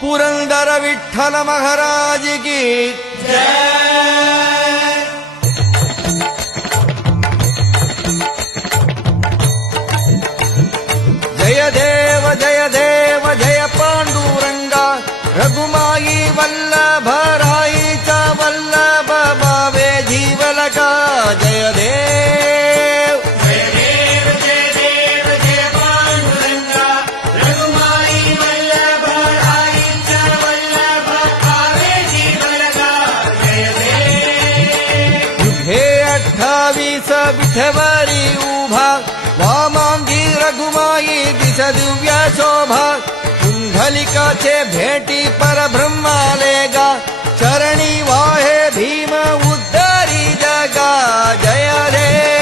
पुरंदर विठ्ठल महाराज की जय। जय देव जय देव जय पांडुरंगा रघुमाई वल्लभ राईचा वल्लभ भावे जीवलका जय देव। जय देव जय देव जय पांडुरंगा रघुमाई वल्लभ राईचा वल्लभ भावे जीवलका जय देव। हे 28 विठवरी उभा वामांगी रघुमाई दिस दिव्य शोभा कुंडलिकाचे भेटी परब्रह्माले गा चरणी वाहे भीम उद्धारी जगा जय देव।